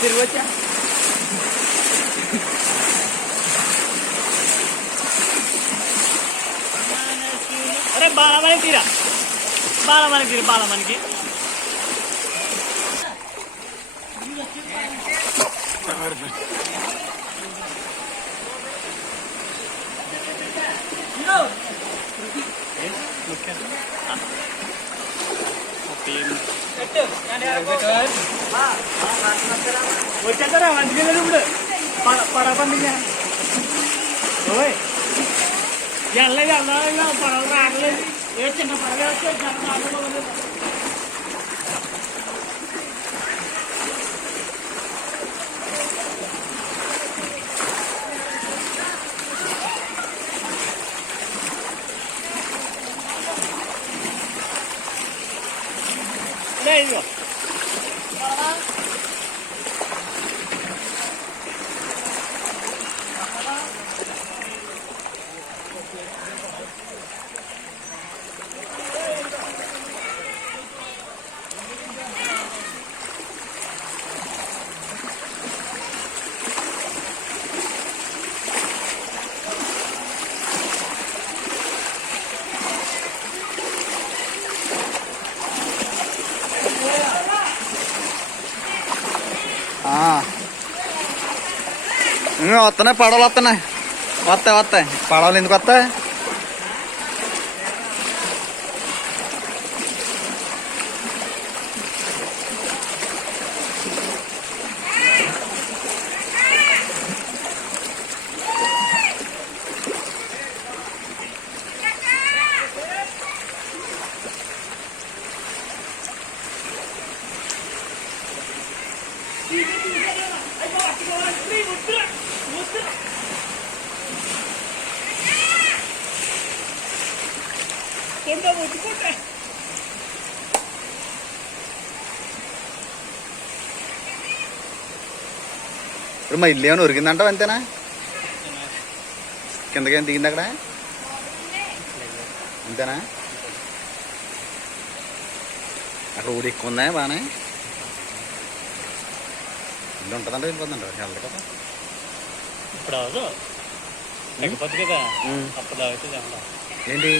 తిరిగొచ్చా అరే బాలమని తీరా బాలమనికి వచ్చేస్తారా మంచిగా ఇప్పుడు పడపండిగా వెళ్ళలేదు వెళ్ళ పడవ రాగలేదు ఏ చిన్న పడవ వస్తే ఇదిగో వస్తున్నాయి పడవలు వస్తాయి పడవలు ఎందుకు వస్తాయి ఇప్పుడు మా ఇల్లు ఏమైనా ఉరికిందంటావు అంతేనా కిందకేం దిగింది అక్కడ అంతేనా అక్కడ ఊడి ఎక్కువ ఉందా బాగానే ఇల్లు ఉంటుందంట వెళ్ళిపోతుందంట వెళ్ళదు కదా ఇప్పుడు అవదు లేకపోతే కదా అప్పుడు ఏంటి